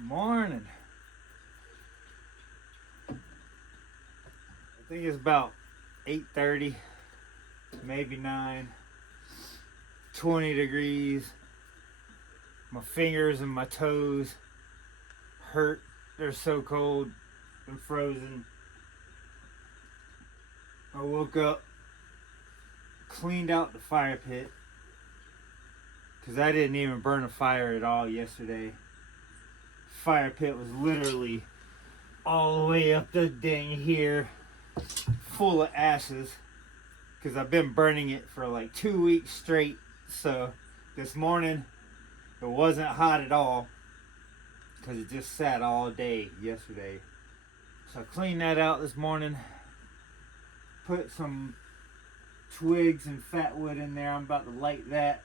Good morning. I think it's about 8:30, maybe 9. 20 degrees. My fingers and my toes hurt. They're so cold and frozen. I woke up, cleaned out the fire pit, because I didn't even burn a fire at all yesterday. Fire pit was literally all the way up the dang here, full of ashes, because I've been burning it for like 2 weeks straight. So this morning it wasn't hot at all because it just sat all day yesterday. So I cleaned that out this morning, put some twigs and fat wood in there. I'm about to light that.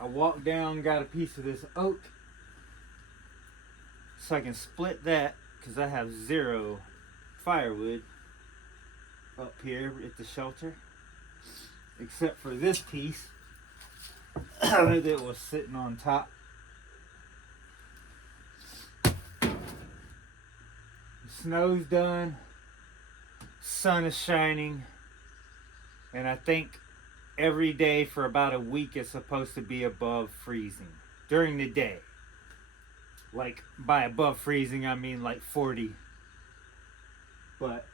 I walked down, got a piece of this oak so I can split that, because I have 0 firewood up here at the shelter, except for this piece that was sitting on top. The snow's done, sun is shining, and I think every day for about a week is supposed to be above freezing during the day. Like, by above freezing, I mean like 40. But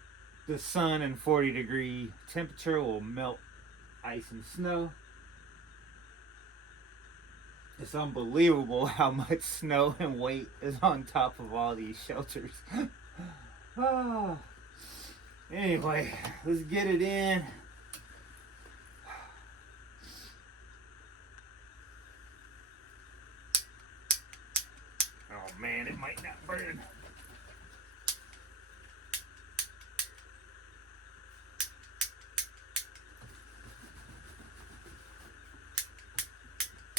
the sun and 40-degree temperature will melt ice and snow. It's unbelievable how much snow and weight is on top of all these shelters. Anyway, let's get it in. Oh man, it might not burn.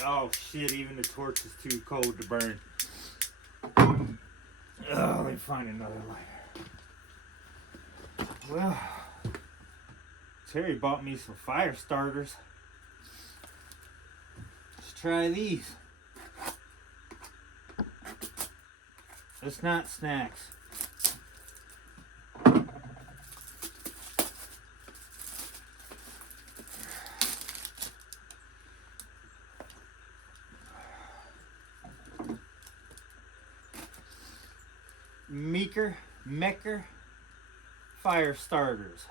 Oh shit, even the torch is too cold to burn. Oh, let me find another lighter. Well, Terry bought me some fire starters. Let's try these. It's not snacks. Mecker fire starters.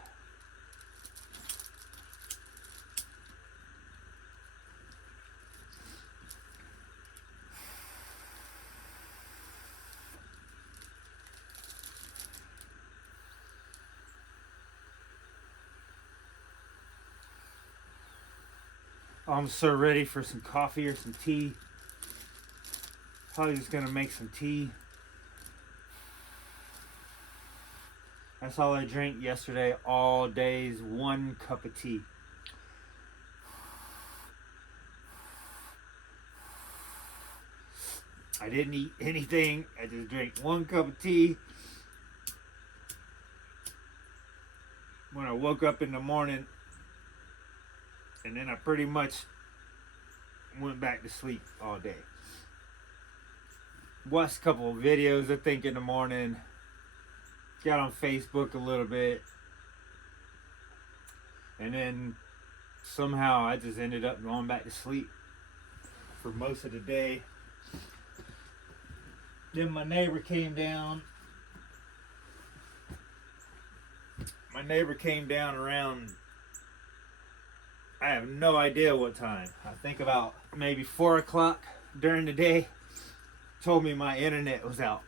I'm so ready for some coffee or some tea. Probably just gonna make some tea. That's all I drank yesterday, all days, 1 cup of tea. I didn't eat anything, I just drank 1 cup of tea. When I woke up in the morning, and then I pretty much went back to sleep all day. Watched a couple of videos, I think, in the morning. Got on Facebook a little bit. And then somehow I just ended up going back to sleep for most of the day. Then my neighbor came down. My neighbor came down around, I have no idea what time. I think about maybe 4 o'clock during the day. Told me my internet was out.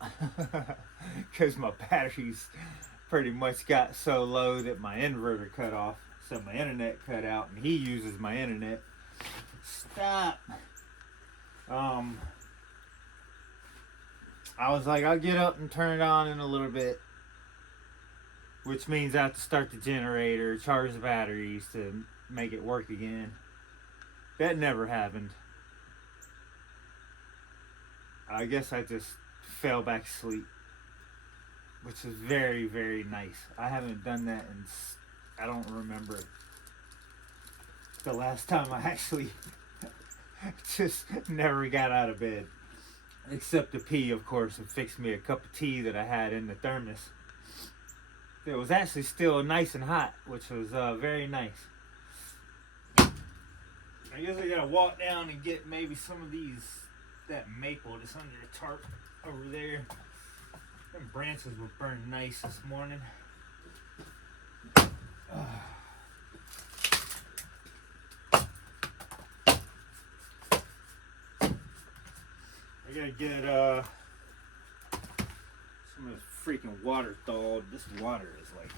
Because my batteries pretty much got so low that my inverter cut off. So my internet cut out, and he uses my internet. Stop. I was like, I'll get up and turn it on in a little bit. Which means I have to start the generator, charge the batteries to make it work again. That never happened. I guess I just fell back asleep, which is very, very nice. I haven't done that in, I don't remember the last time I actually just never got out of bed. Except to pee, of course, and fix me a cup of tea that I had in the thermos. It was actually still nice and hot, which was very nice. I guess I gotta walk down and get maybe some of that maple that's under the tarp over there. Them branches were burned nice this morning. I gotta get some of this freaking water thawed. This water is like,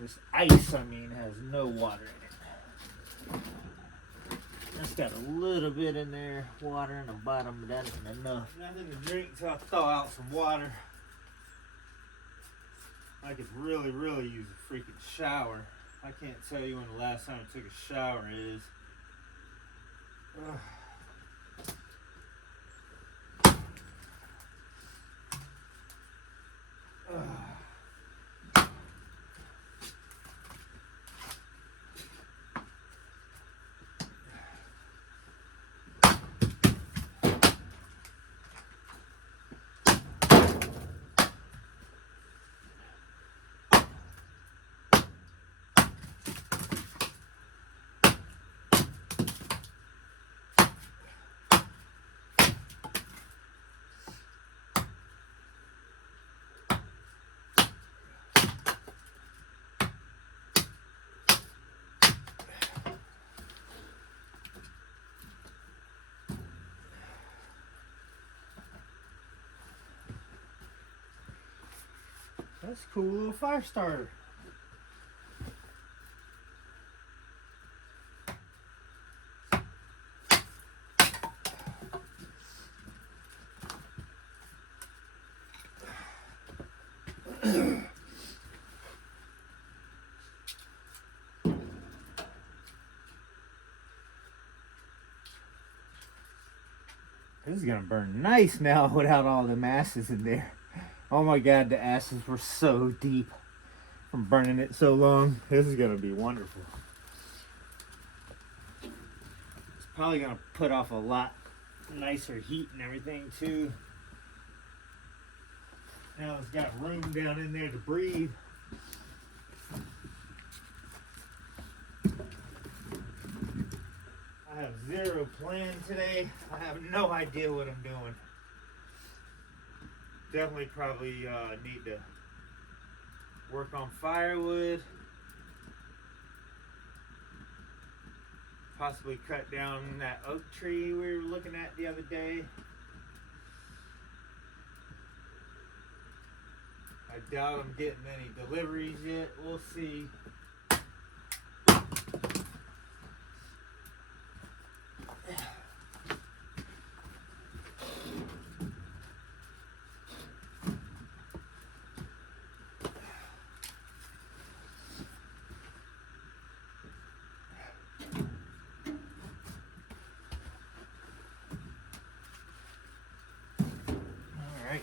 this ice, I mean, has no water in it. It's got a little bit in there, water in the bottom, but that isn't enough. Nothing to drink until I thaw out some water. I could really, really use a freaking shower. I can't tell you when the last time I took a shower is. Ugh. That's a cool little fire starter. This is gonna burn nice now without all the ashes in there. Oh my god, the ashes were so deep from burning it so long. This is gonna be wonderful. It's probably gonna put off a lot nicer heat and everything too. Now it's got room down in there to breathe. I have zero plan today. I have no idea what I'm doing. Definitely probably need to work on firewood. Possibly cut down that oak tree we were looking at the other day. I doubt I'm getting any deliveries yet. We'll see.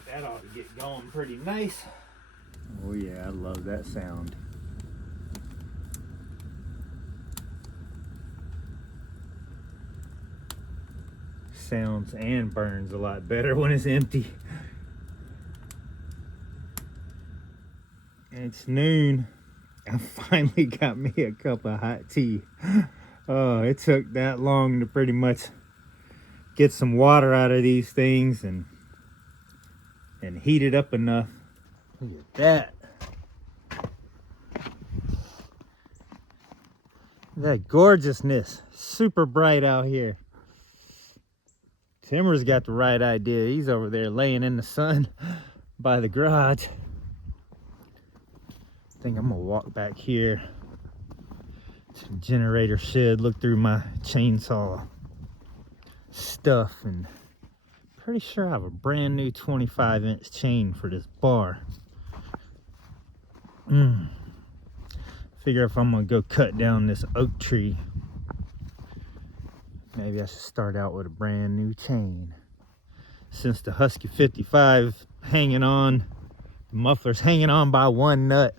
That ought to get going pretty nice. Oh yeah, I love that sound. Sounds and burns a lot better when it's empty. It's noon. I finally got me a cup of hot tea. Oh, it took that long to pretty much get some water out of these things and heat it up enough. Look at that. That gorgeousness. Super bright out here. Timmer's got the right idea. He's over there laying in the sun by the garage. I think I'm gonna walk back here to the generator shed, look through my chainsaw stuff, and pretty sure I have a brand new 25-inch chain for this bar. Figure if I'm gonna go cut down this oak tree, maybe I should start out with a brand new chain. Since the Husky 55 hanging on, the muffler's hanging on by one nut.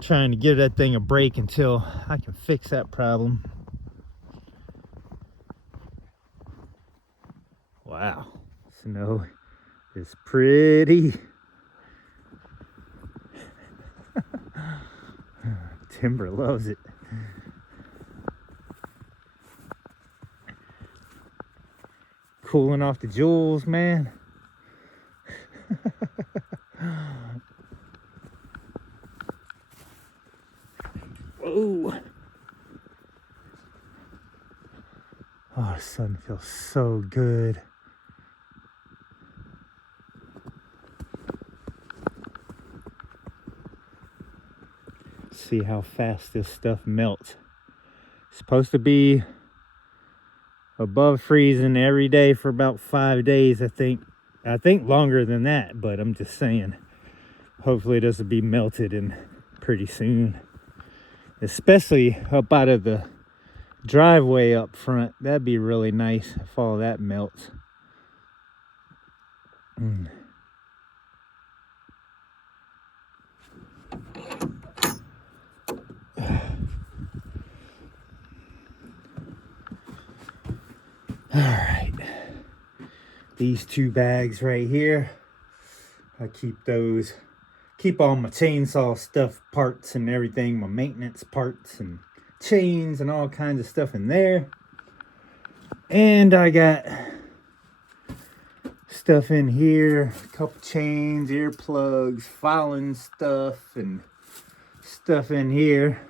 Trying to give that thing a break until I can fix that problem. Wow, snow is pretty. Timber loves it. Cooling off the jewels, man. Whoa. Oh, the sun feels so good. See how fast this stuff melts. It's supposed to be above freezing every day for about 5 days, I think. I think longer than that, but I'm just saying. Hopefully this will be melted in pretty soon. Especially up out of the driveway up front. That'd be really nice if all that melts. Alright, these 2 bags right here, I keep all my chainsaw stuff, parts and everything, my maintenance parts and chains and all kinds of stuff in there. And I got stuff in here, a couple chains, earplugs, filing stuff, and stuff in here.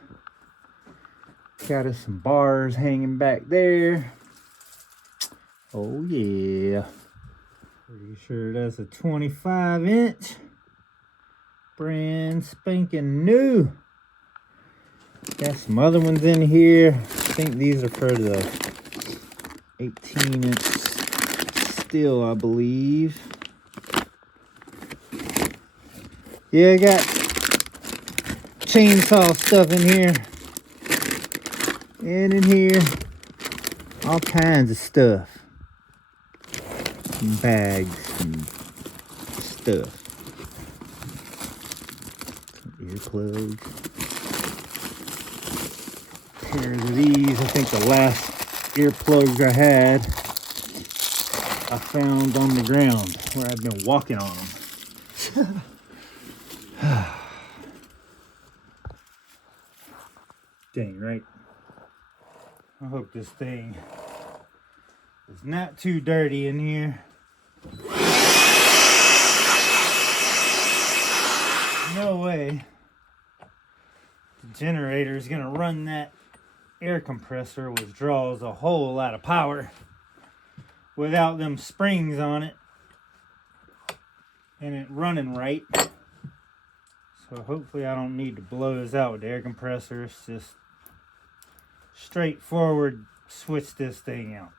Got us some bars hanging back there. Oh yeah, pretty sure that's a 25-inch, brand spanking new. Got some other ones in here. I think these are for the 18-inch steel, I believe. Yeah, I got chainsaw stuff in here and in here, all kinds of stuff. Bags and stuff. Earplugs. Pairs of these. I think the last earplugs I had, I found on the ground where I've been walking on them. Dang, right? I hope this thing is not too dirty in here. No way the generator is gonna run that air compressor, which draws a whole lot of power, without them springs on it and it running right. So hopefully I don't need to blow this out with the air compressor. It's just straightforward switch this thing out.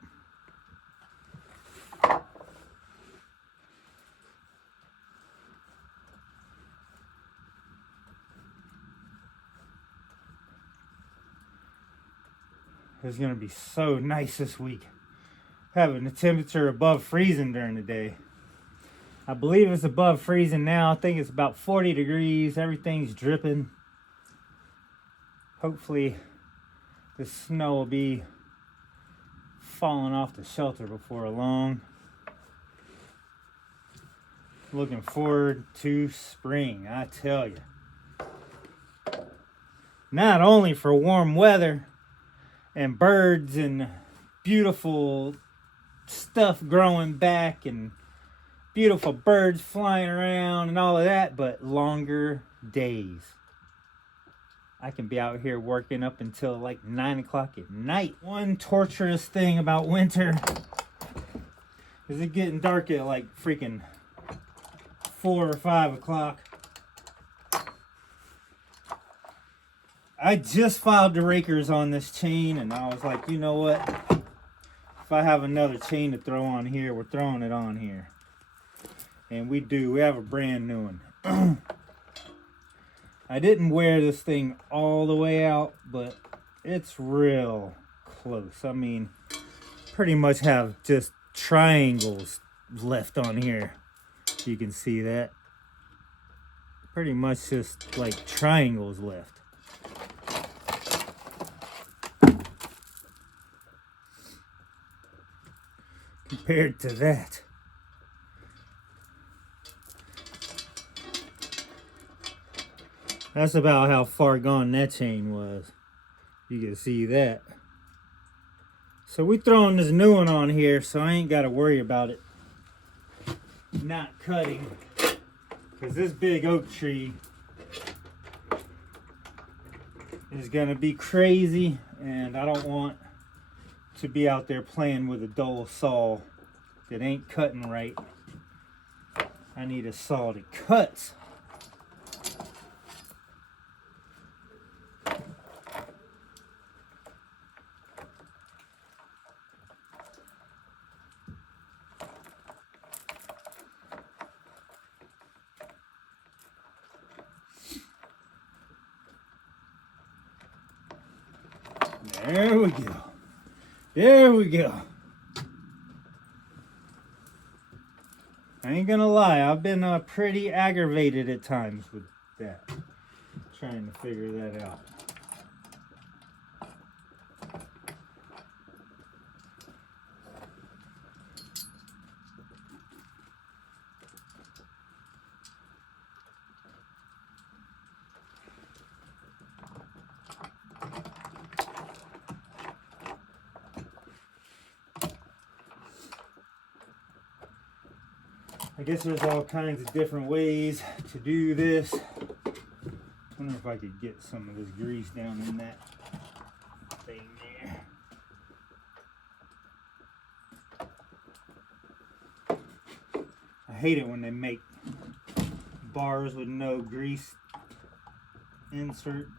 It's going to be so nice this week, having the temperature above freezing during the day. I believe it's above freezing now. I think it's about 40 degrees. Everything's dripping. Hopefully the snow will be falling off the shelter before long. Looking forward to spring, I tell you. Not only for warm weather and birds and beautiful stuff growing back and beautiful birds flying around and all of that, but longer days. I can be out here working up until like 9 o'clock at night. One torturous thing about winter is it getting dark at like freaking 4 or 5 o'clock. I just filed the rakers on this chain, and I was like, you know what? If I have another chain to throw on here, we're throwing it on here. And we do. We have a brand new one. I didn't wear this thing all the way out, but it's real close. I mean, pretty much have just triangles left on here. You can see that. Pretty much just like triangles left. compared to that. That's about how far gone that chain was. You can see that. So we throwing this new one on here, so I ain't got to worry about it not cutting. Because this big oak tree is going to be crazy, and I don't want to be out there playing with a dull saw that ain't cutting right. I need a saw that cuts. There we go. There we go. I ain't gonna lie, I've been pretty aggravated at times with that. Trying to figure that out. I guess there's all kinds of different ways to do this. I wonder if I could get some of this grease down in that thing there. I hate it when they make bars with no grease insert.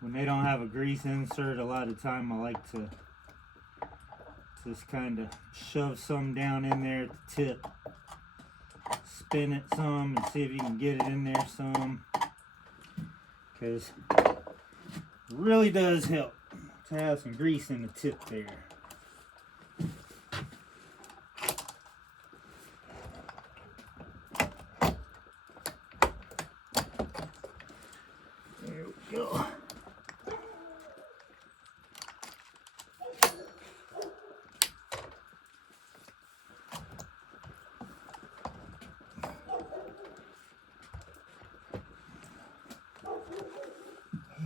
When they don't have a grease insert, a lot of time I like to just kind of shove some down in there at the tip. Spin it some and see if you can get it in there some. Because it really does help to have some grease in the tip there. There we go.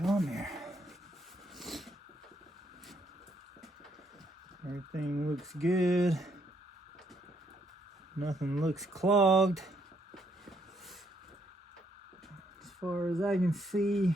On there. Everything looks good. Nothing looks clogged. As far as I can see.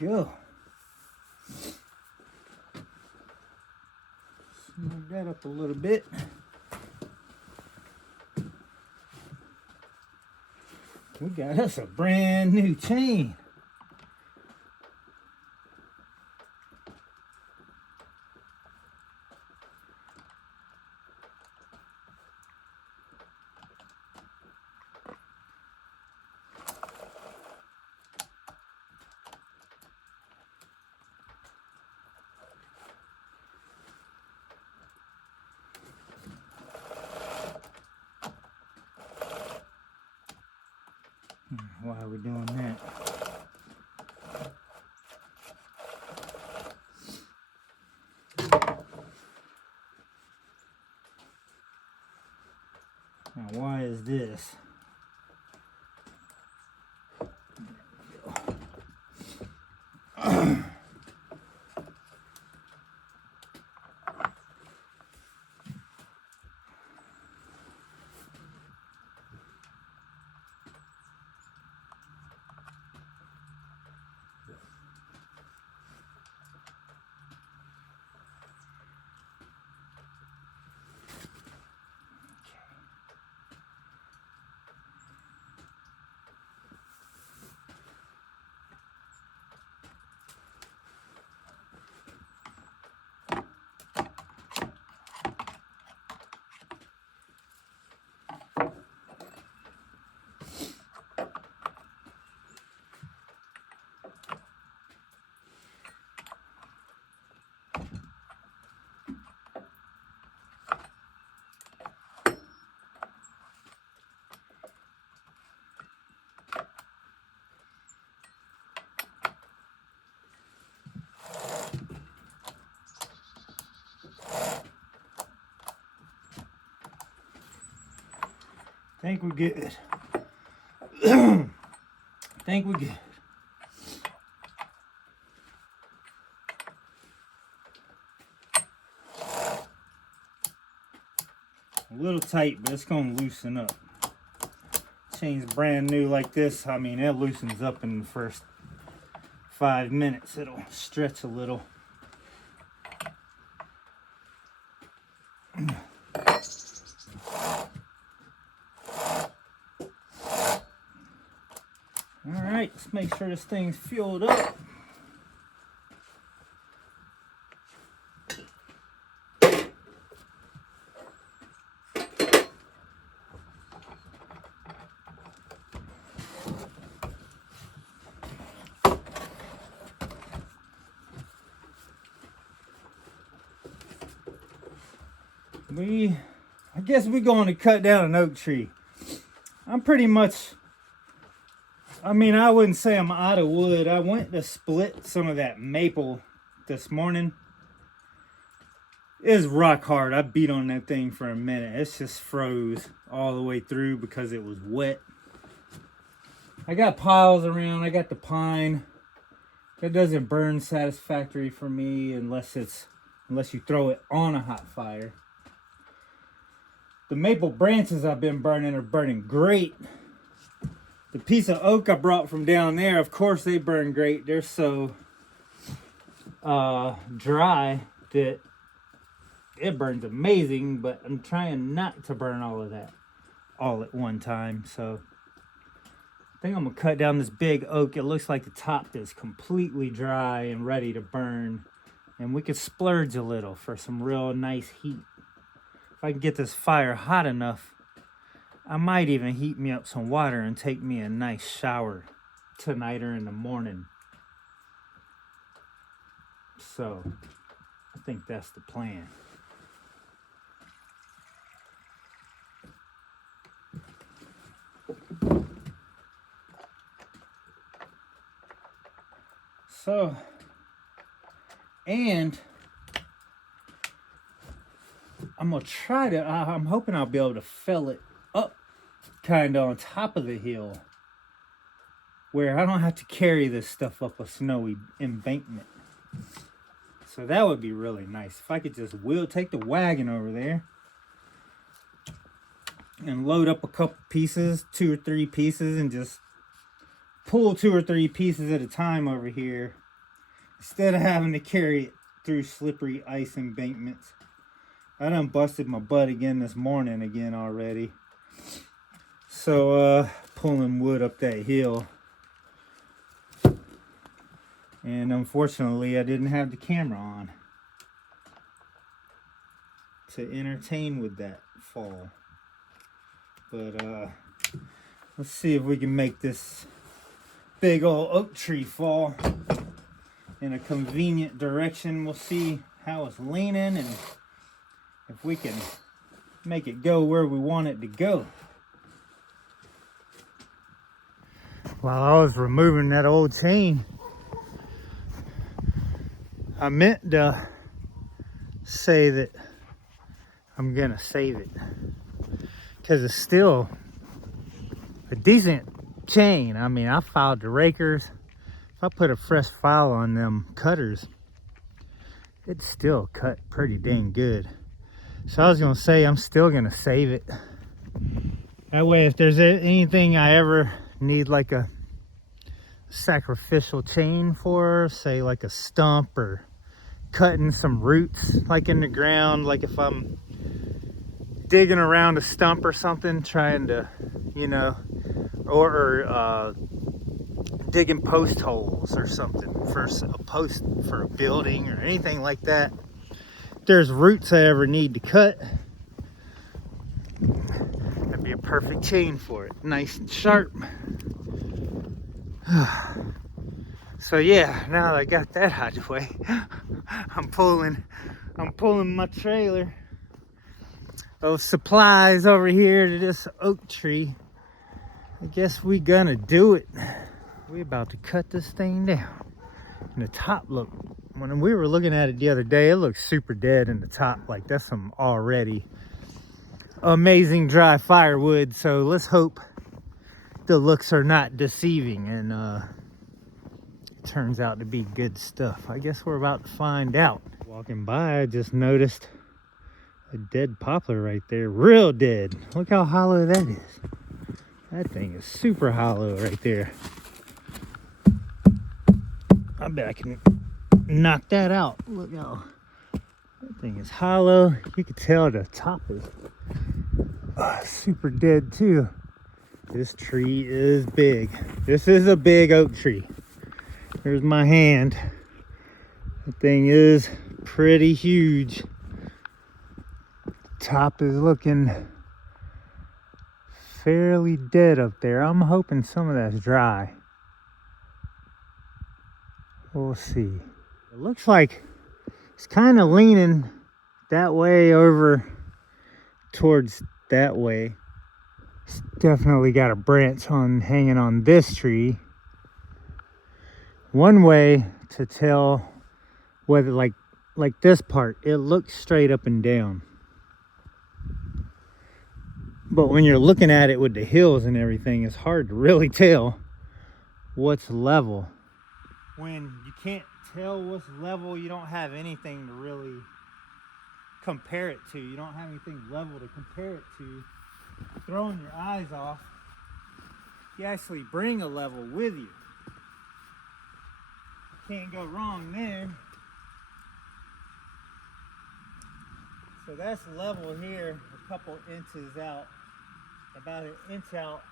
Go. Smooth that up a little bit. We got us a brand new chain. Why are we doing that? Now, why is this? Think we're good. Think we're good. A little tight, but it's gonna loosen up. Chain's brand new like this. I mean, it loosens up in the first 5 minutes. It'll stretch a little. All right, let's make sure this thing's fueled up. I guess we're going to cut down an oak tree. I'm pretty much, I mean, I wouldn't say I'm out of wood. I went to split some of that maple this morning. It's rock hard. I beat on that thing for a minute. It's just froze all the way through because it was wet. I got piles around. I got the pine. That doesn't burn satisfactory for me unless you throw it on a hot fire. The maple branches I've been burning are burning great. The piece of oak I brought from down there, of course they burn great. They're so dry that it burns amazing, but I'm trying not to burn all of that all at one time. So I think I'm gonna cut down this big oak. It looks like the top is completely dry and ready to burn. And we could splurge a little for some real nice heat. If I can get this fire hot enough, I might even heat me up some water and take me a nice shower tonight or in the morning. So, I think that's the plan. So, and I'm gonna try to, I'm hoping I'll be able to fill it up kind of on top of the hill where I don't have to carry this stuff up a snowy embankment. So that would be really nice. If I could just take the wagon over there and load up a couple pieces, 2 or 3 pieces, and just pull 2 or 3 pieces at a time over here instead of having to carry it through slippery ice embankments. I done busted my butt again this morning already. So pulling wood up that hill. And unfortunately I didn't have the camera on to entertain with that fall. But let's see if we can make this big old oak tree fall in a convenient direction. We'll see how it's leaning and if we can make it go where we want it to go. While I was removing that old chain, I meant to say that I'm gonna save it because it's still a decent chain. I mean, I filed the rakers. If I put a fresh file on them cutters, it'd still cut pretty dang good. So I was gonna say I'm still gonna save it. That way if there's anything I ever need like a sacrificial chain for, say like a stump or cutting some roots like in the ground, like if I'm digging around a stump or something, trying to, you know, or digging post holes or something for a post for a building or anything like that. There's roots I ever need to cut, that'd be a perfect chain for it, nice and sharp. So yeah, now that I got that out of the way, I'm pulling my trailer, those supplies over here to this oak tree. I guess we gonna do it. We about to cut this thing down. And the top look, when we were looking at it the other day, it looks super dead in the top. Like that's some already amazing dry firewood, so let's hope the looks are not deceiving and turns out to be good stuff. I guess we're about to find out. Walking by, I just noticed a dead poplar right there, real dead. Look how hollow that is. That thing is super hollow right there. I bet I can knock that out. Look how that thing is hollow. You can tell the top is super dead too. This tree is big. This is a big oak tree. Here's my hand. The thing is pretty huge. Top is looking fairly dead up there. I'm hoping some of that's dry. We'll see. It looks like it's kind of leaning that way over towards that way. It's definitely got a branch on hanging on this tree. One way to tell whether like this part, it looks straight up and down. But when you're looking at it with the hills and everything, it's hard to really tell what's level. When you can't tell what's level, you don't have anything to really compare it to. You don't have anything level to compare it to. Throwing your eyes off, you actually bring a level with you. Can't go wrong there. So that's level here, a couple inches out. About an inch out,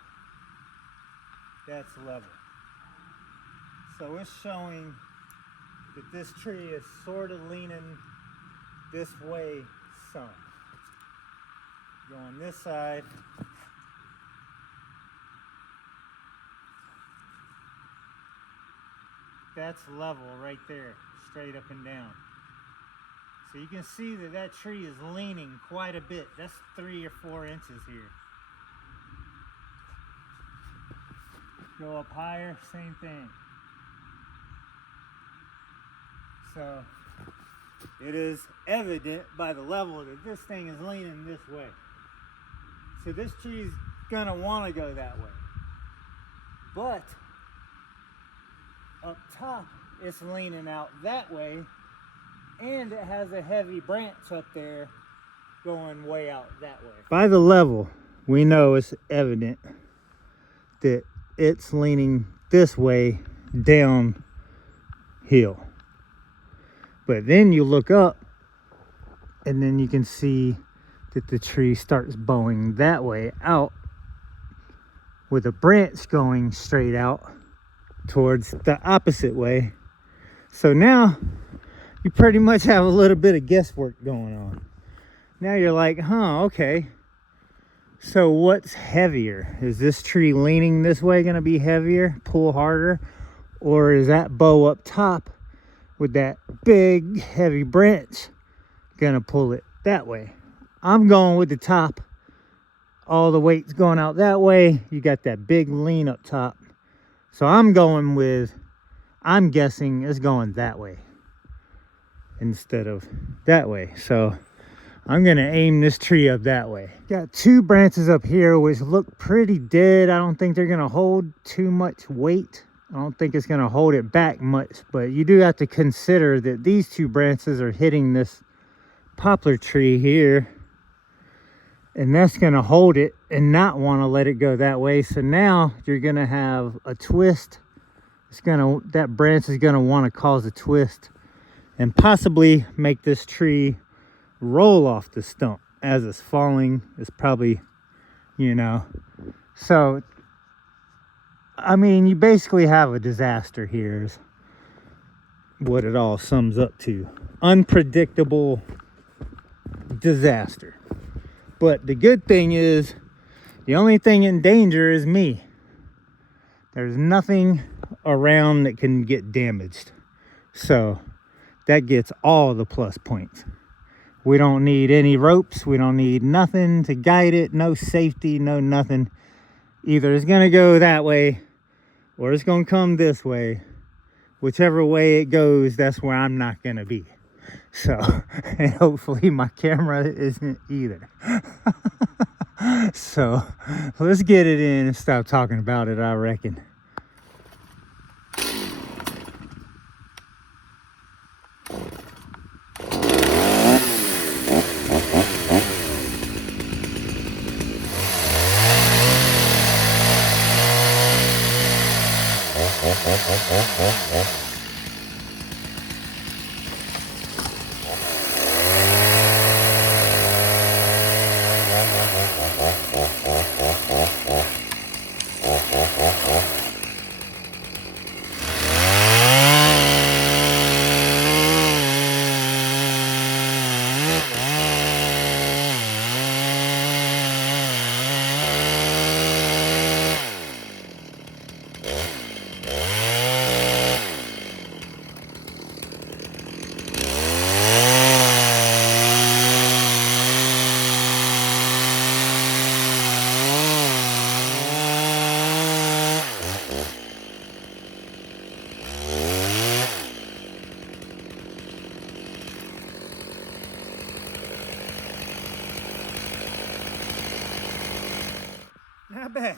that's level. So it's showing that this tree is sort of leaning this way some. Go on this side. That's level right there, straight up and down. So you can see that that tree is leaning quite a bit. That's 3 or 4 inches here. Go up higher, same thing. So it is evident by the level that this thing is leaning this way. So this tree's gonna want to go that way. But up top, it's leaning out that way, and it has a heavy branch up there going way out that way. By the level, we know it's evident that it's leaning this way downhill. But then you look up and then you can see that the tree starts bowing that way out with a branch going straight out towards the opposite way. So now you pretty much have a little bit of guesswork going on. Now you're like, okay. So what's heavier? Is this tree leaning this way going to be heavier, pull harder? Or is that bow up top with that big heavy branch going to pull it that way? I'm going with the top. All the weight's going out that way. You got that big lean up top. So I'm guessing it's going that way instead of that way. So I'm going to aim this tree up that way. Got 2 branches up here which look pretty dead. I don't think they're going to hold too much weight. I don't think it's going to hold it back much. But you do have to consider that these 2 branches are hitting this poplar tree here. And that's going to hold it and not want to let it go that way. So now you're going to have a twist. That branch is going to want to cause a twist and possibly make this tree roll off the stump as it's falling. It's probably, so I mean, you basically have a disaster here is what it all sums up to. Unpredictable disaster. But the good thing is the only thing in danger is me. There's nothing around that can get damaged, so that gets all the plus points. We don't need any ropes. We don't need nothing to guide it. No safety, no nothing. Either it's going to go that way or it's going to come this way. Whichever way it goes, that's where I'm not going to be. So, and hopefully my camera isn't either. So, let's get it in and stop talking about it, I reckon. Not bad.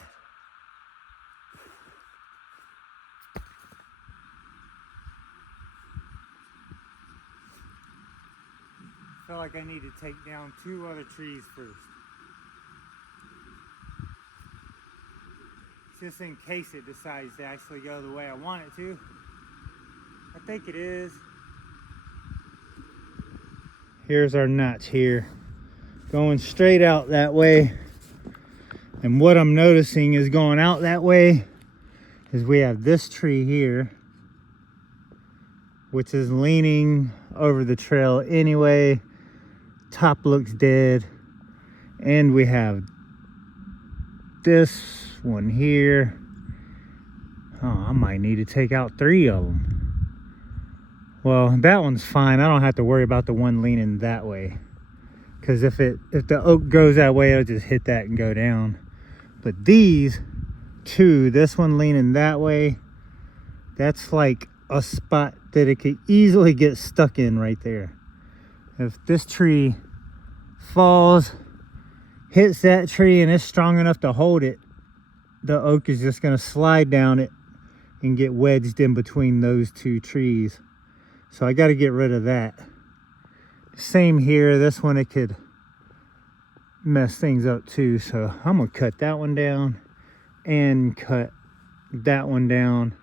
Feel like I need to take down 2 other trees first. Just in case it decides to actually go the way I want it to. I think it is. Here's our notch here. Going straight out that way. And what I'm noticing is going out that way is we have this tree here, which is leaning over the trail anyway. Top looks dead. And we have this one here. Oh, I might need to take out 3 of them. Well, that one's fine. I don't have to worry about the one leaning that way. Because if the oak goes that way, it'll just hit that and go down. But these 2, this one leaning that way, that's like a spot that it could easily get stuck in right there. If this tree falls, hits that tree, and it's strong enough to hold it, the oak is just going to slide down it and get wedged in between those 2 trees. So I got to get rid of that. Same here. This one, it could mess things up too. So I'm going to cut that one down and cut that one down.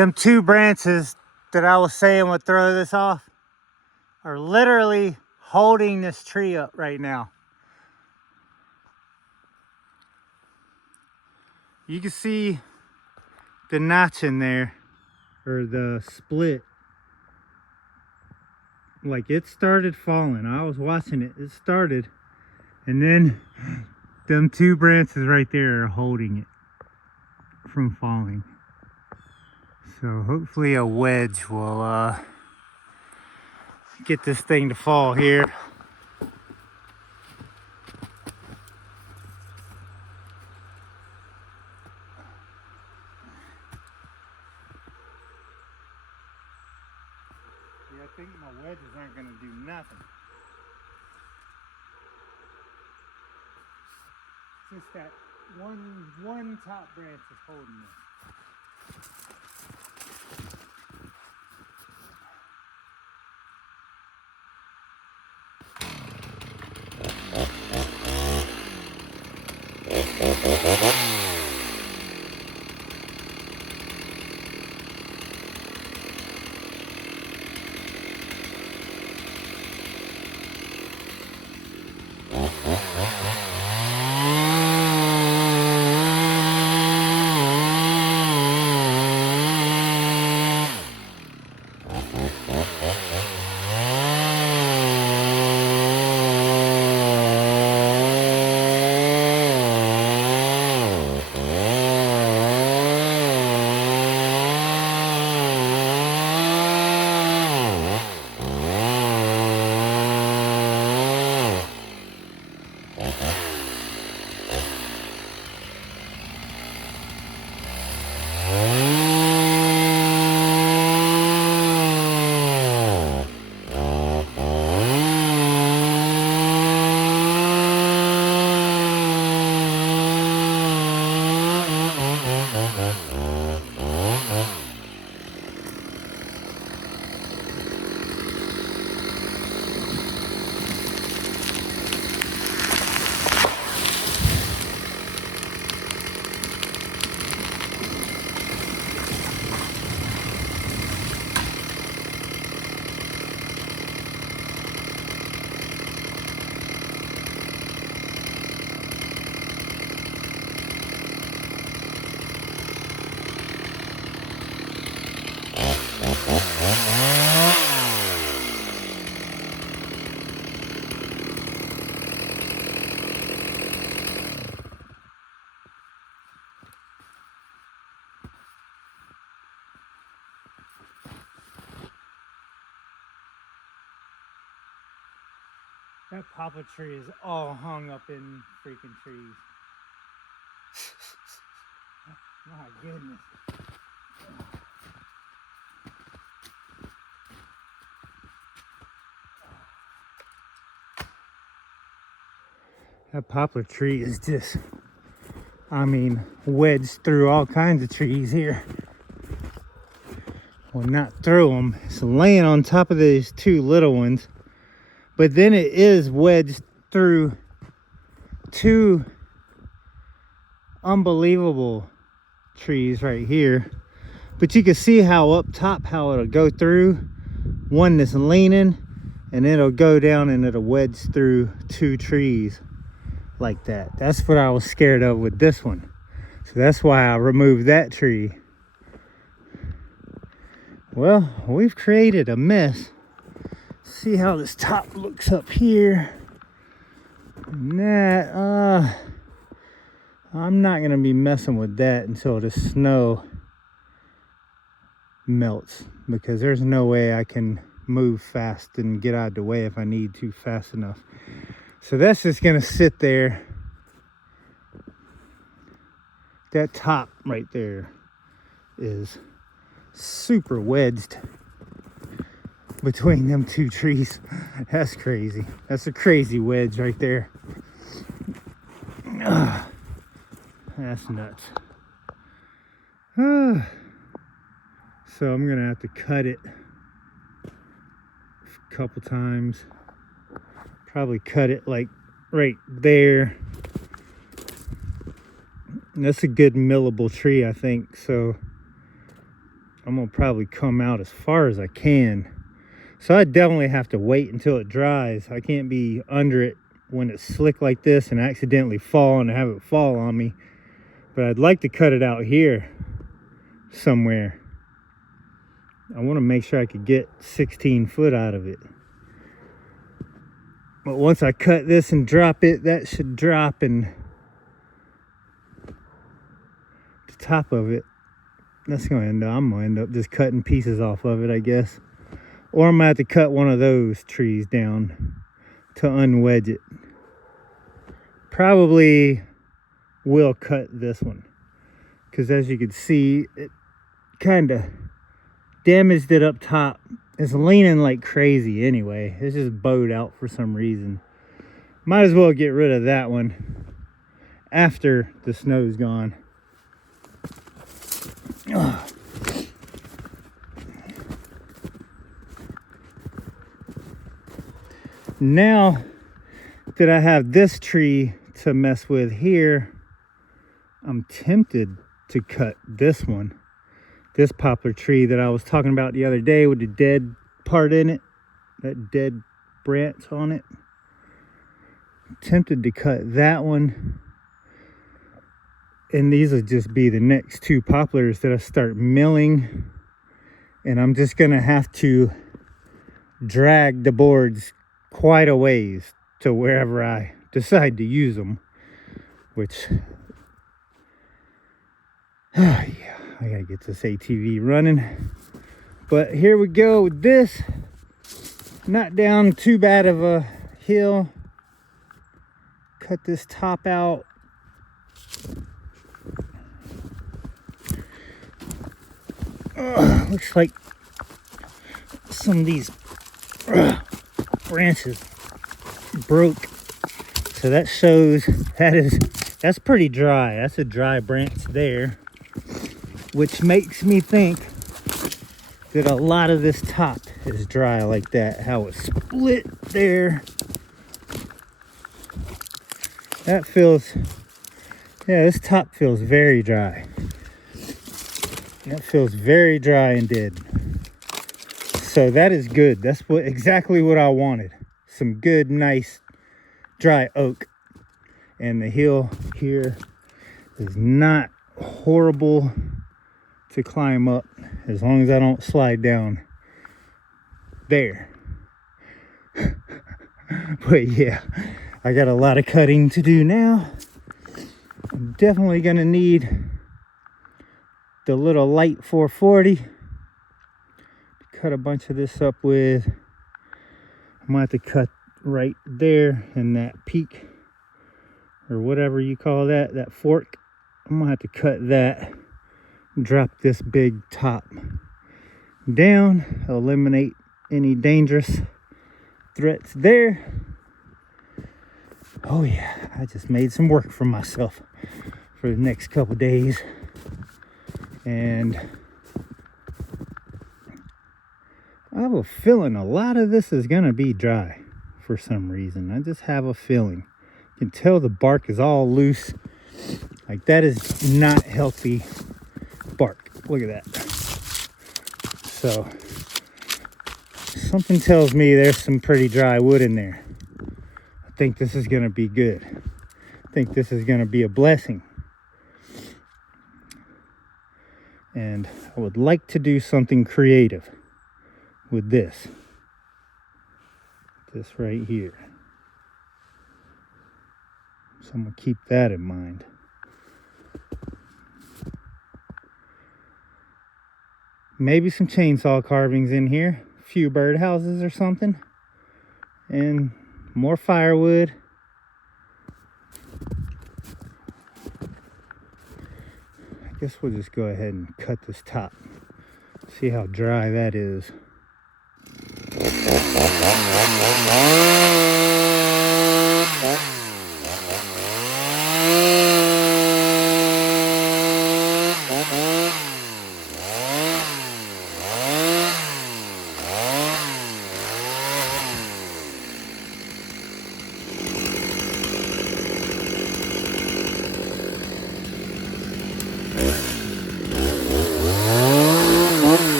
Them two branches that I was saying would throw this off are literally holding this tree up right now. You can see the notch in there, or the split. Like, it started falling. I was watching it. It started, and then them two branches right there are holding it from falling. So hopefully a wedge will get this thing to fall here. Yeah, I think my wedges aren't going to do nothing. Just that one top branch is holding it. That poplar tree is all hung up in freaking trees. My goodness. That poplar tree is just, I mean, wedged through all kinds of trees here. Well, not through them. It's laying on top of these two little ones. But then it is wedged through two unbelievable trees right here. But you can see how up top, how it'll go through one that's leaning, and it'll go down and it'll wedge through two trees like that. That's what I was scared of with this one. So that's why I removed that tree. Well, we've created a mess. See how this top looks up here. And that, I'm not gonna be messing with that until the snow melts, because there's no way I can move fast and get out of the way if I need to fast enough. So that's just gonna sit there. That top right there is super wedged between them two trees. That's crazy. That's a crazy wedge right there. That's nuts. So I'm gonna have to cut it a couple times. Probably cut it like right there. And that's a good millable tree, I think. So I'm gonna probably come out as far as I can. So I definitely have to wait until it dries. I can't be under it when it's slick like this and accidentally fall and have it fall on me. But I'd like to cut it out here somewhere. I want to make sure I could get 16 foot out of it. But once I cut this and drop it, that should drop, and the top of it, that's going to end up, I'm going to end up just cutting pieces off of it, I guess. Or I'm going to have to cut one of those trees down to unwedge it. Probably will cut this one, because as you can see, it kind of damaged it up top. It's leaning like crazy anyway. It's just bowed out for some reason. Might as well get rid of that one after the snow's gone. Ugh. Now that I have this tree to mess with here, I'm tempted to cut this one. This poplar tree that I was talking about the other day with the dead part in it, that dead branch on it. I'm tempted to cut that one. And these will just be the next two poplars that I start milling. And I'm just gonna have to drag the boards quite a ways to wherever I decide to use them. Which, yeah, I gotta get this ATV running. But here we go with this. Not down too bad of a hill. Cut this top out. Looks like some of these branches broke. So that shows that's pretty dry. That's a dry branch there, which makes me think that a lot of this top is dry like that. How it's split there. That feels, yeah, this top feels very dry. That feels very dry and dead. So that is good. That's exactly what I wanted. Some good, nice, dry oak. And the hill here is not horrible to climb up, as long as I don't slide down there. But yeah, I got a lot of cutting to do now. I'm definitely gonna need the little light 440 to cut a bunch of this up with. I'm gonna have to cut right there in that peak, or whatever you call that, that fork. I'm gonna have to cut that, drop this big top down, eliminate any dangerous threats there. Oh yeah, I just made some work for myself for the next couple days. And I have a feeling a lot of this is gonna be dry for some reason. I just have a feeling. You can tell the bark is all loose. Like, that is not healthy bark. Look at that. So something tells me there's some pretty dry wood in there. I think this is gonna be good. I think this is gonna be a blessing. And I would like to do something creative with this. This right here. So I'm gonna keep that in mind. Maybe some chainsaw carvings in here. A few birdhouses or something. And more firewood. I guess we'll just go ahead and cut this top. See how dry that is.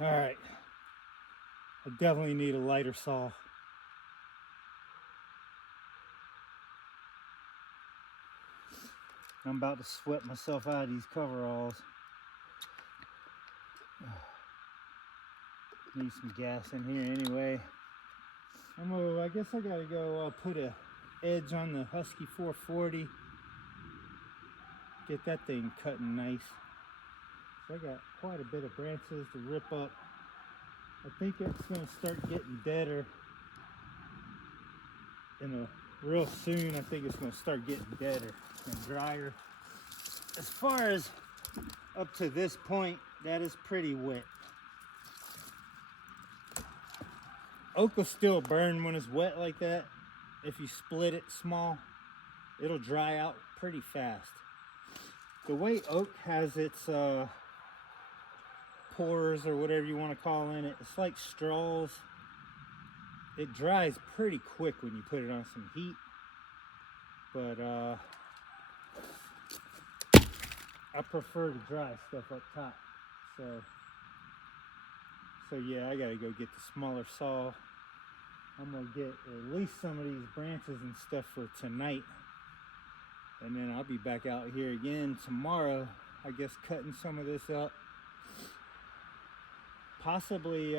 All right, I definitely need a lighter saw. I'm about to sweat myself out of these coveralls. Need some gas in here anyway. I guess I gotta go put a edge on the Husky 440. Get that thing cutting nice. So I got quite a bit of branches to rip up. I think it's gonna start getting deader real soon. I think it's gonna start getting deader and drier. As far as up to this point, that is pretty wet. Oak will still burn when it's wet like that. If you split it small, it'll dry out pretty fast. The way oak has its pores or whatever you want to call in it, it's like straws. It dries pretty quick when you put it on some heat. But I prefer to dry stuff up top. So yeah, I gotta go get the smaller saw. I'm gonna get at least some of these branches and stuff for tonight. And then I'll be back out here again tomorrow, I guess, cutting some of this up. Possibly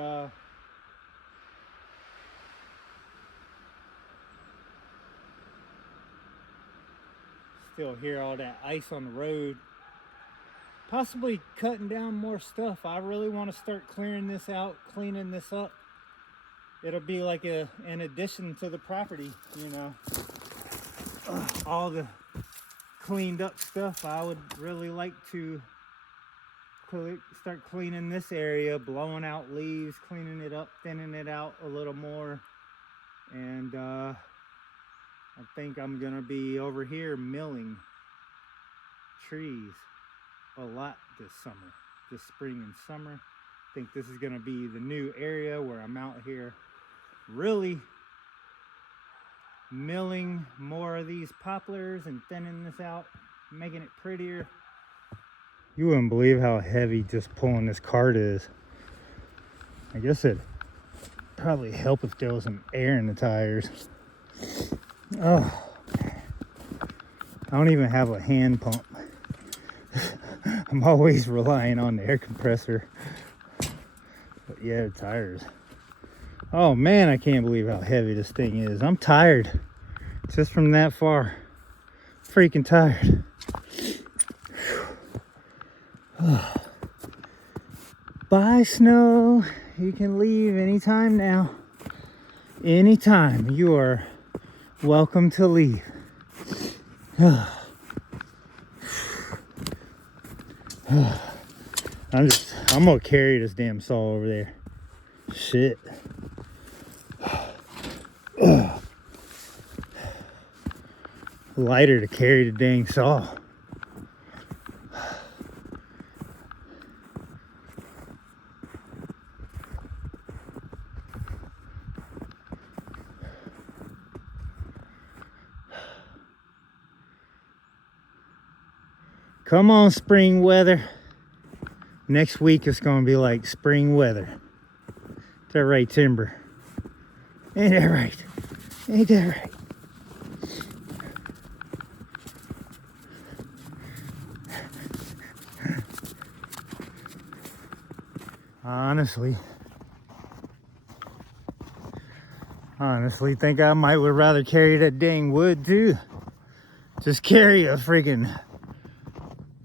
still hear all that ice on the road. Possibly cutting down more stuff. I really want to start clearing this out, cleaning this up. It'll be like an addition to the property, you know. All the cleaned up stuff. I would really like to start cleaning this area, blowing out leaves, cleaning it up, thinning it out a little more. And I think I'm gonna be over here milling trees a lot this summer, this spring and summer. I think this is gonna be the new area where I'm out here really milling more of these poplars and thinning this out. making it prettier. You wouldn't believe how heavy just pulling this cart is. I guess it'd probably help if there was some air in the tires. Oh, I don't even have a hand pump. I'm always relying on the air compressor. But yeah, the tires. Oh man, I can't believe how heavy this thing is. I'm tired. Just from that far. Freaking tired. Bye, snow. You can leave anytime now. Anytime. You are welcome to leave. I'm gonna carry this damn saw over there. Shit. Lighter to carry the dang saw. Come on, spring weather. Next week it's gonna be like spring weather. Is that right, Timber? Ain't that right? Ain't that right? Honestly, think I might would rather carry that dang wood too. Just carry a freaking,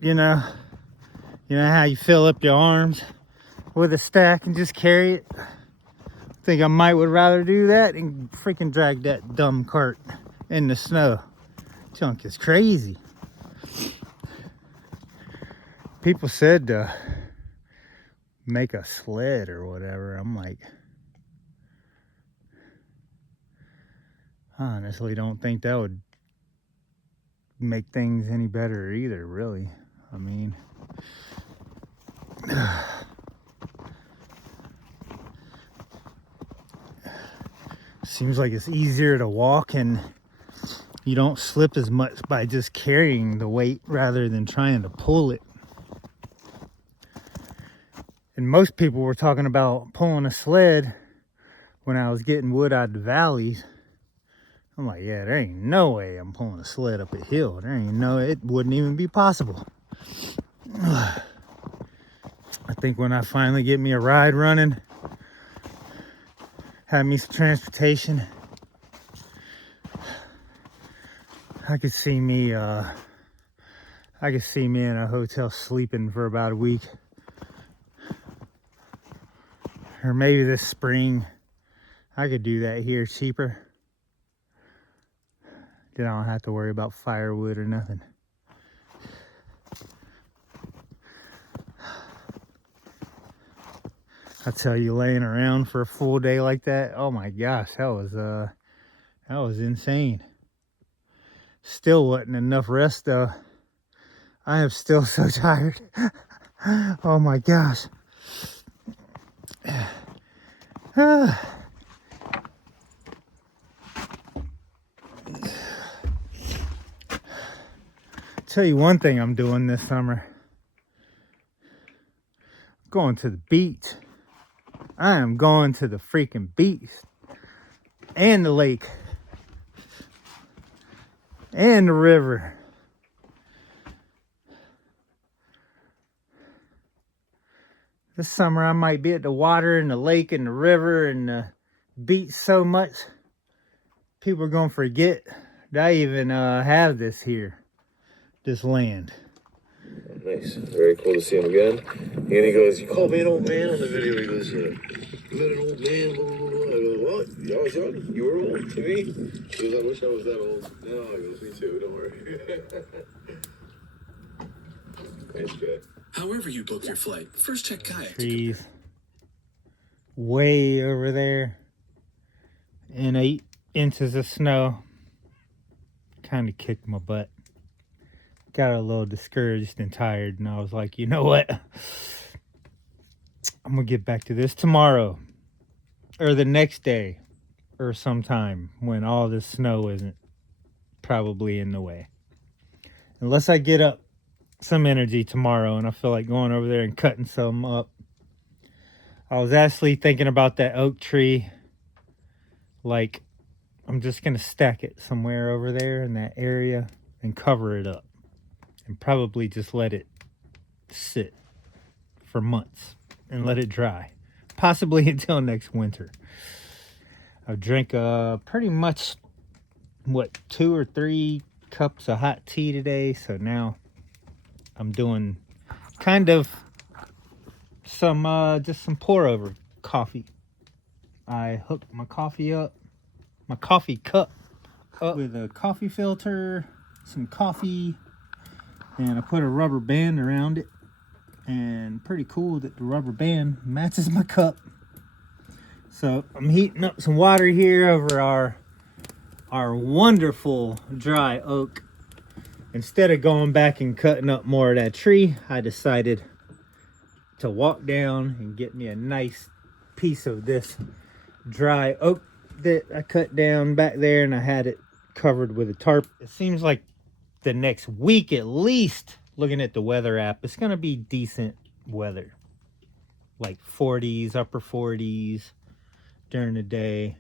you know how you fill up your arms with a stack and just carry it. Think I might would rather do that and freaking drag that dumb cart in the snow. Junk is crazy. People said to make a sled or whatever. I'm like, I honestly don't think that would make things any better either, really. I mean, seems like it's easier to walk and you don't slip as much by just carrying the weight rather than trying to pull it. And most people were talking about pulling a sled when I was getting wood out of the valleys. I'm like, yeah, there ain't no way I'm pulling a sled up a hill. There ain't no, it wouldn't even be possible. I think when I finally get me a ride running, have me some transportation, I could see me in a hotel sleeping for about a week. Or maybe this spring, I could do that here cheaper. Then I don't have to worry about firewood or nothing. I tell you, laying around for a full day like that, oh my gosh, that was insane. Still wasn't enough rest though. I am still so tired. Oh my gosh. Tell you one thing I'm doing this summer. I'm going to the beach. I am going to the freaking beach and the lake and the river. This summer I might be at the water and the lake and the river and the beach so much people are gonna forget that I even have this here, this land. Nice. Very cool to see him again. And he goes, "You called me an old man on the video." He goes, "You met an old man, blah, blah, blah." I go, "What? I was young. You were old to me." He goes, "I wish I was that old." No, I goes, "Me too, don't worry." Nice guy. However you book your flight, first check kayak. Trees way over there and 8 inches of snow. Kind of kicked my butt. Got a little discouraged and tired, and I was like, you know what? I'm gonna get back to this tomorrow or the next day or sometime when all this snow isn't probably in the way. unless I get up some energy tomorrow and I feel like going over there and cutting some up. I was actually thinking about that oak tree. Like, I'm just going to stack it somewhere over there in that area and cover it up. And probably just let it sit for months and let it dry. Possibly until next winter. I've drank pretty much, 2 or 3 cups of hot tea today. So now I'm doing kind of some, just some pour over coffee. I hooked my coffee cup up with a coffee filter, some coffee, and I put a rubber band around it. And pretty cool that the rubber band matches my cup. So I'm heating up some water here over our wonderful dry oak. Instead of going back and cutting up more of that tree, I decided to walk down and get me a nice piece of this dry oak that I cut down back there, and I had it covered with a tarp. It seems like the next week at least, looking at the weather app, it's gonna be decent weather, like 40s, upper 40s during the day,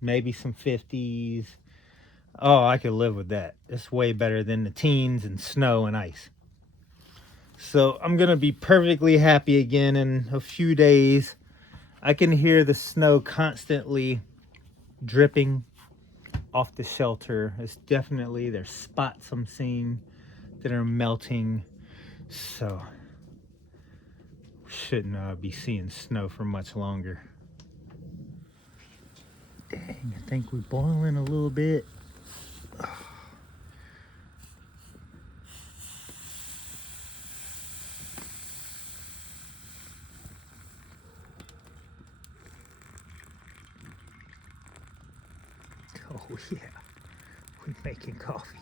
maybe some 50s. Oh, I could live with that. It's way better than the teens and snow and ice. So I'm gonna be perfectly happy again in a few days. I can hear the snow constantly dripping off the shelter. It's definitely, there's spots I'm seeing that are melting. So shouldn't be seeing snow for much longer. Dang, I think we're boiling a little bit. Oh yeah, we're making coffee.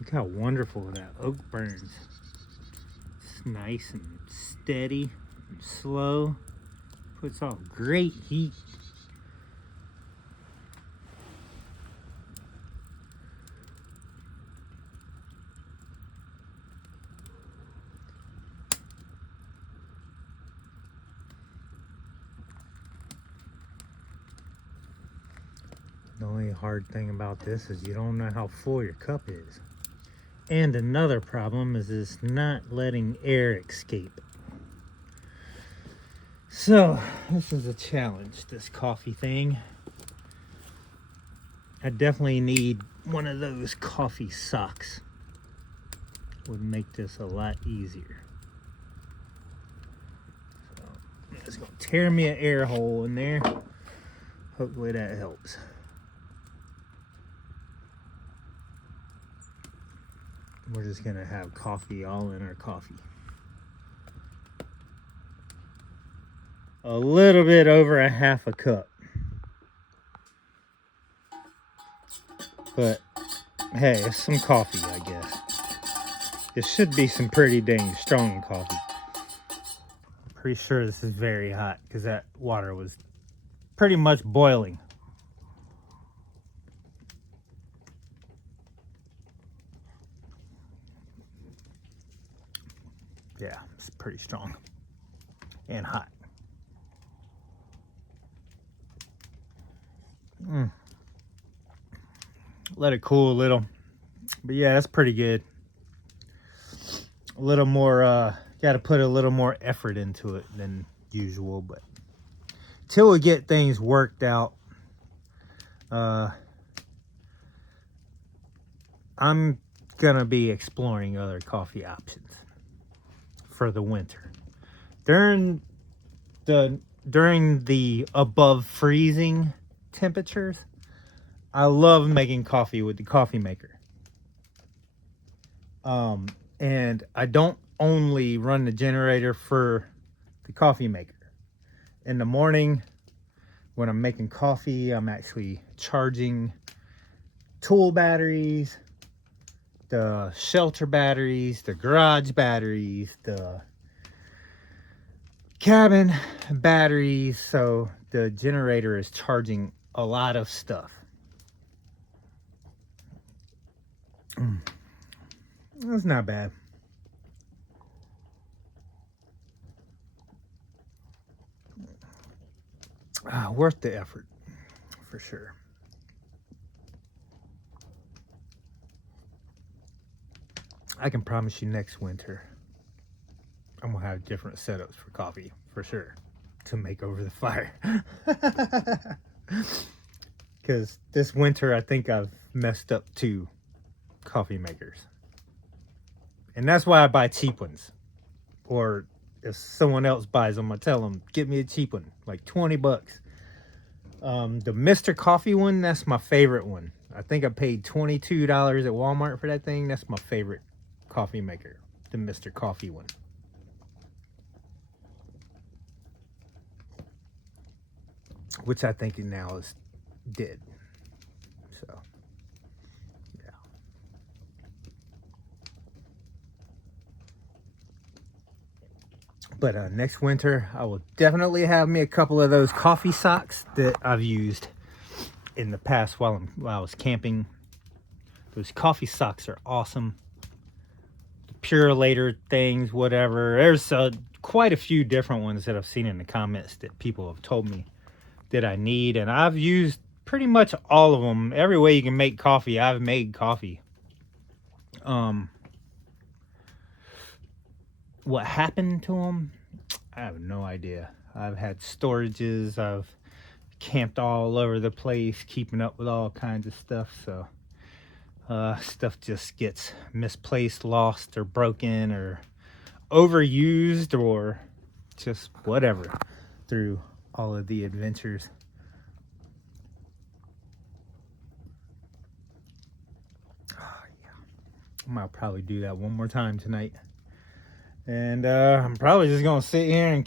Look how wonderful that oak burns. It's nice and steady and slow. Puts off great heat. The only hard thing about this is you don't know how full your cup is. And another problem is it's not letting air escape. So, this is a challenge, this coffee thing. I definitely need one of those coffee socks. Would make this a lot easier. So, I'm just gonna tear me an air hole in there. Hopefully that helps. We're just gonna have coffee all in our coffee. A little bit over a half a cup. But hey, it's some coffee, I guess. It should be some pretty dang strong coffee. I'm pretty sure this is very hot because that water was pretty much boiling. Yeah, it's pretty strong and hot. Let it cool a little. But yeah, that's pretty good. A little more, got to put a little more effort into it than usual. But till we get things worked out, I'm gonna be exploring other coffee options for the winter. During the above freezing temperatures, I love making coffee with the coffee maker. And I don't only run the generator for the coffee maker. In the morning, when I'm making coffee, I'm actually charging tool batteries, the shelter batteries, the garage batteries, the cabin batteries. So the generator is charging a lot of stuff. That's not bad. Worth the effort, for sure. I can promise you next winter, I'm gonna have different setups for coffee, for sure, to make over the fire. Because this winter, I think I've messed up 2 coffee makers. And that's why I buy cheap ones. Or if someone else buys them, I tell them, get me a cheap one, like 20 bucks. The Mr. Coffee one, that's my favorite one. I think I paid $22 at Walmart for that thing. That's my favorite coffee maker, the Mr. Coffee one. Which I think now is dead. So, yeah. But next winter, I will definitely have me a couple of those coffee socks that I've used in the past while I was camping. Those coffee socks are awesome. The Purelator things, whatever. There's quite a few different ones that I've seen in the comments that people have told me that I need, and I've used pretty much all of them. Every way you can make coffee, I've made coffee. What happened to them, I have no idea. I've had storages, I've camped all over the place, keeping up with all kinds of stuff, so stuff just gets misplaced, lost, or broken, or overused, or just whatever through all of the adventures. Oh, yeah. I'll probably do that one more time tonight. And I'm probably just gonna sit here and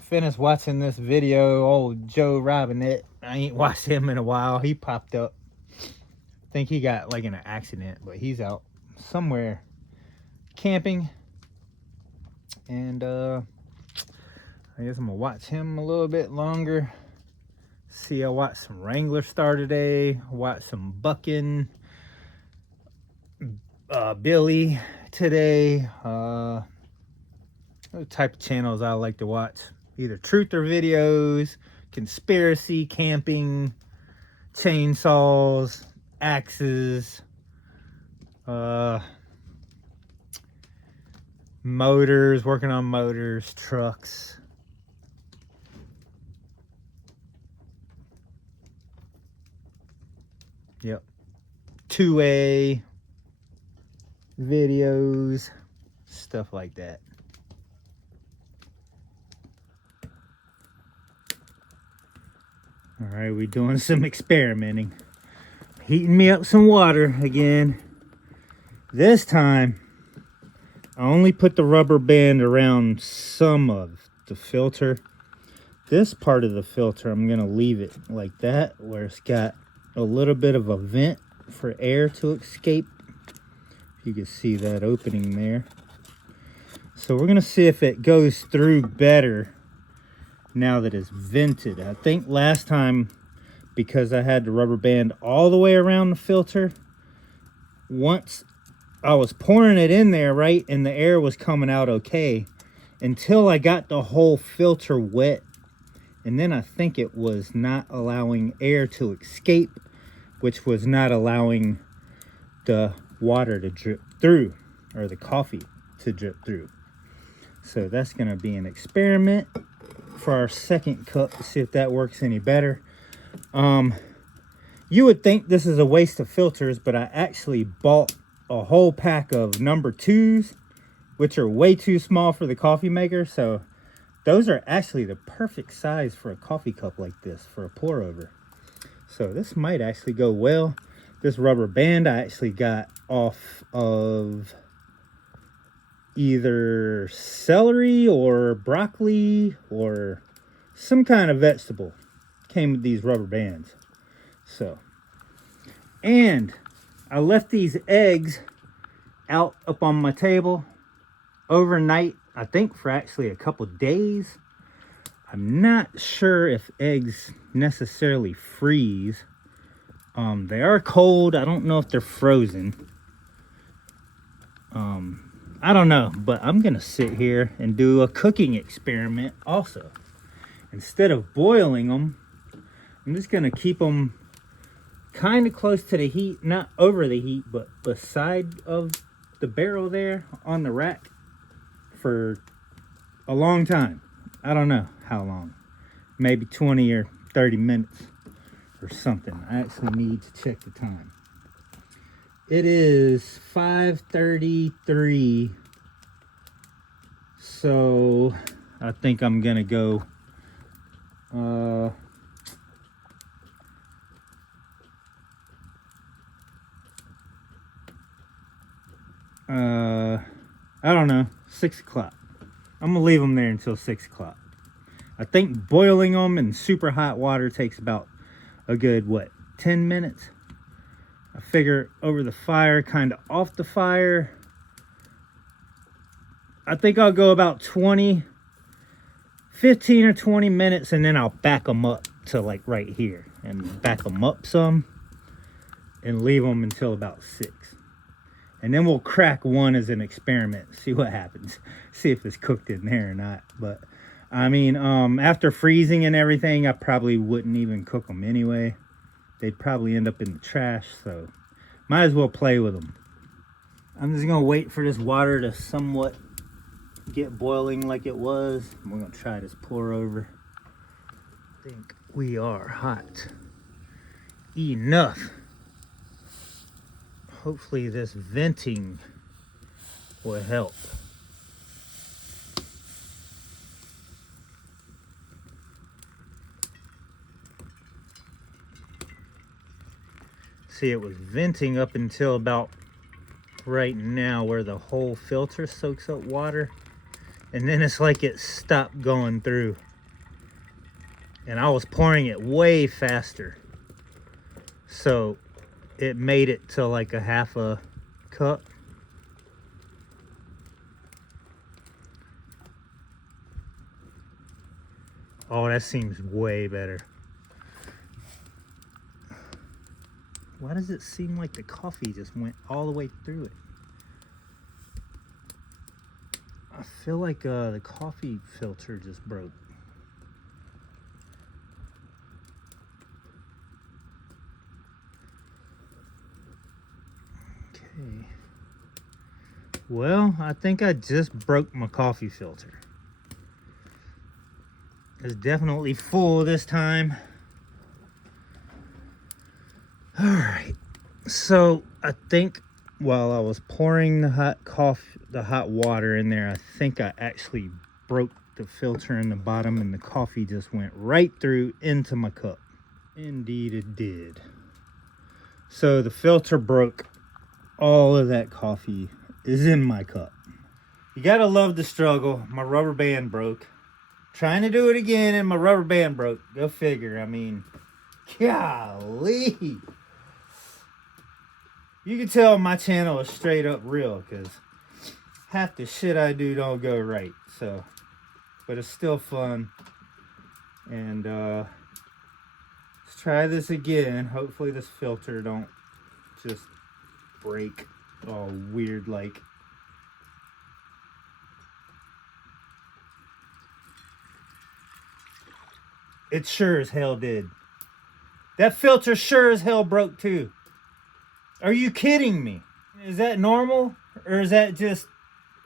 finish watching this video. Old Joe Robinette, I ain't watched him in a while. He popped up. I think he got like in an accident, but he's out somewhere camping. And I guess I'm gonna watch him a little bit longer. See, I watched some Wrangler Star today. Watched some Bucking Billy today. The type of channels I like to watch, either truther videos, conspiracy, camping, chainsaws, axes, motors, working on motors, trucks. Yep. 2A videos, stuff like that. All right, we're doing some experimenting. Heating me up some water again. This time, I only put the rubber band around some of the filter. This part of the filter, I'm gonna leave it like that, where it's got a little bit of a vent for air to escape. You can see that opening there. So we're gonna see if it goes through better now that it's vented. I think last time, because I had the rubber band all the way around the filter, once I was pouring it in there, right, and the air was coming out okay until I got the whole filter wet. And then I think it was not allowing air to escape, which was not allowing the water to drip through, or the coffee to drip through. So that's going to be an experiment for our second cup to see if that works any better. Yeah, You would think this is a waste of filters, but I actually bought a whole pack of number 2s, which are way too small for the coffee maker. So those are actually the perfect size for a coffee cup like this, for a pour over. So this might actually go well. This rubber band I actually got off of either celery or broccoli or some kind of vegetable. Came with these rubber bands. So, and I left these eggs out up on my table overnight, I think for actually a couple days. I'm not sure if eggs necessarily freeze. They are cold. I don't know if they're frozen. I don't know, but I'm gonna sit here and do a cooking experiment also. Instead of boiling them, I'm just gonna keep them kind of close to the heat, not over the heat, but beside of the barrel there on the rack for a long time. I don't know how long, maybe 20 or 30 minutes or something. I actually need to check the time. It is 5:33, so I think I'm gonna go I don't know, 6 o'clock. I'm gonna leave them there until 6 o'clock. I think boiling them in super hot water takes about a good, 10 minutes? I figure over the fire, kind of off the fire, I think I'll go about 15 or 20 minutes, and then I'll back them up to like right here and back them up some and leave them until about 6. And then we'll crack one as an experiment, see what happens, see if it's cooked in there or not. But I mean, after freezing and everything, I probably wouldn't even cook them anyway. They'd probably end up in the trash, so might as well play with them. I'm just gonna wait for this water to somewhat get boiling like it was. We're gonna try this pour over. I think we are hot enough. Hopefully this venting will help. See, it was venting up until about right now where the whole filter soaks up water. And then it's like it stopped going through. And I was pouring it way faster. So it made it to like a half a cup. Oh, that seems way better. Why does it seem like the coffee just went all the way through it? I feel like the coffee filter just broke. Okay. Well, I think I just broke my coffee filter. It's definitely full this time. All right. So I think while I was pouring the hot water in there, I think I actually broke the filter in the bottom, and the coffee just went right through into my cup. Indeed it did. So the filter broke. All of that coffee is in my cup. You gotta love the struggle. My rubber band broke. Trying to do it again and my rubber band broke. Go figure. I mean, golly. You can tell my channel is straight up real, because half the shit I do don't go right. So, but it's still fun. And let's try this again. Hopefully this filter don't just break all weird like. It sure as hell did. That filter sure as hell broke too. Are you kidding me? Is that normal? Or is that just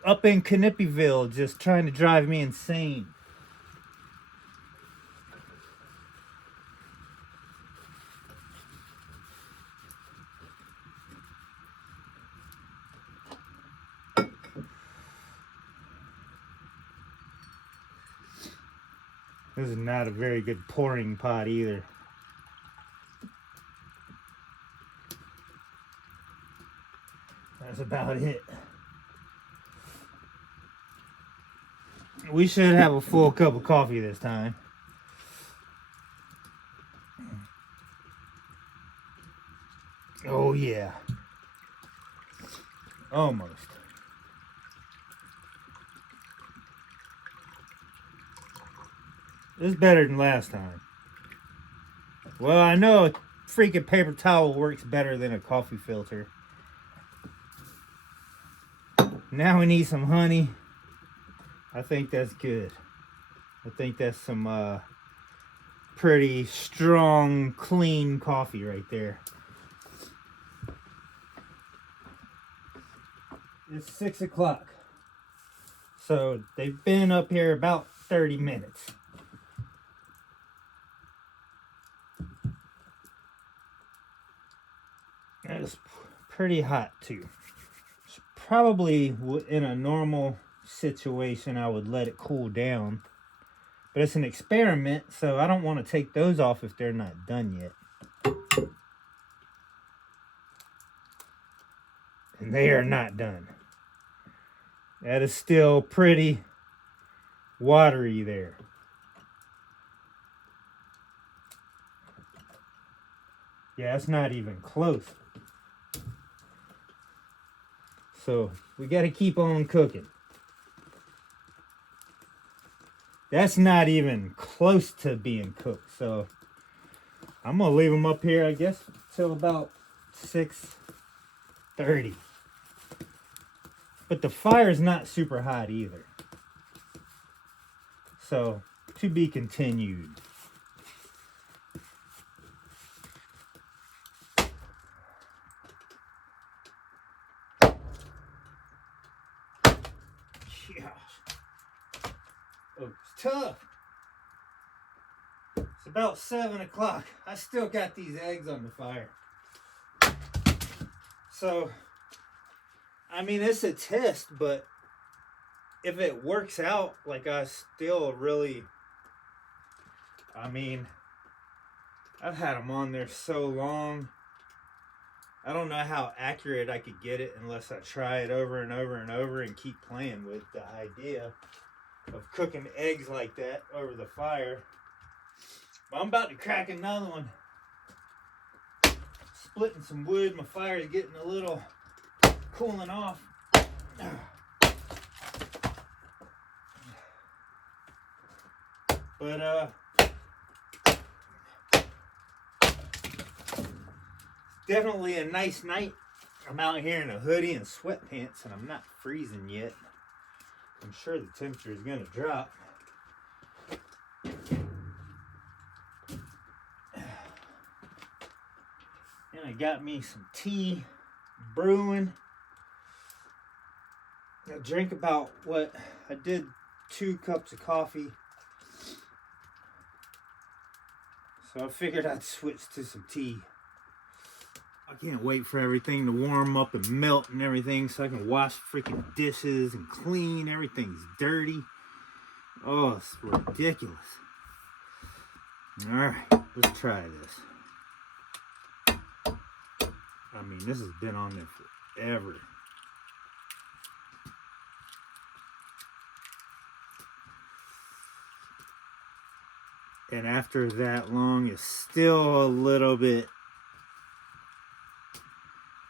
up in Canipyville just trying to drive me insane? This is not a very good pouring pot either. That's about it. We should have a full cup of coffee this time. Oh yeah. Almost. This is better than last time. Well, I know a freaking paper towel works better than a coffee filter. Now we need some honey. I think that's good. I think that's some pretty strong, clean coffee right there. It's 6 o'clock. So they've been up here about 30 minutes. It's pretty hot too. It's probably in a normal situation I would let it cool down. But it's an experiment, so I don't want to take those off if they're not done yet. And they are not done. That is still pretty watery there. Yeah, it's not even close. So we got to keep on cooking. That's not even close to being cooked. So I'm going to leave them up here, I guess, till about 6:30. But the fire's not super hot either. So, to be continued. Oh, it's tough. It's about 7 o'clock. I still got these eggs on the fire. So, I mean, it's a test, but if it works out, like I still really, I mean, I've had them on there so long. I don't know how accurate I could get it unless I try it over and over and over and keep playing with the idea of cooking eggs like that over the fire. But I'm about to crack another one. Splitting some wood. My fire is getting a little cooling off. But definitely a nice night. I'm out here in a hoodie and sweatpants and I'm not freezing yet. I'm sure the temperature is going to drop. And I got me some tea brewing. I drink about what I did 2 cups of coffee. So I figured I'd switch to some tea. I can't wait for everything to warm up and melt and everything so I can wash freaking dishes and clean. Everything's dirty. Oh, it's ridiculous. Alright, let's try this. I mean, this has been on there forever. And after that long, it's still a little bit.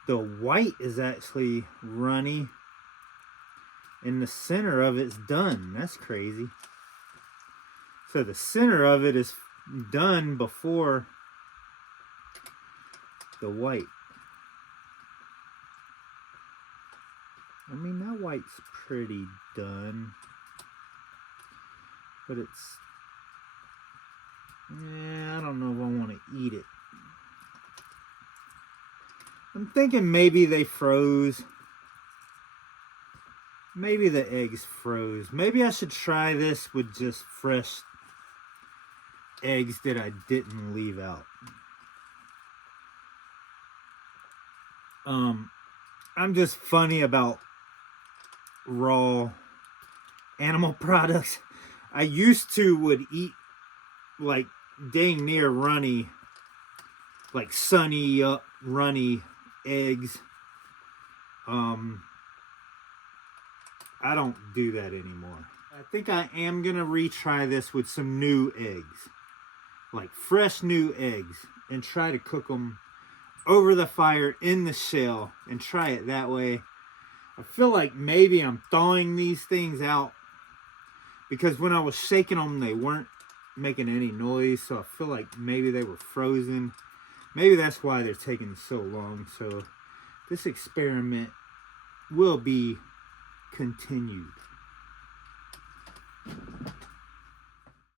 The white is actually runny. And the center of it's done. That's crazy. So the center of it is done before the white. I mean, that white's pretty done. But it's... yeah, I don't know if I want to eat it. I'm thinking maybe they froze. Maybe the eggs froze. Maybe I should try this with just fresh eggs that I didn't leave out. I'm just funny about raw animal products. I used to would eat like dang near runny, like sunny up runny eggs. I don't do that anymore. I think I am gonna retry this with some new eggs, like fresh new eggs, and try to cook them over the fire in the shell and try it that way. I feel like maybe I'm thawing these things out because when I was shaking them, they weren't making any noise. So I feel like maybe they were frozen. Maybe that's why they're taking so long. So this experiment will be continued.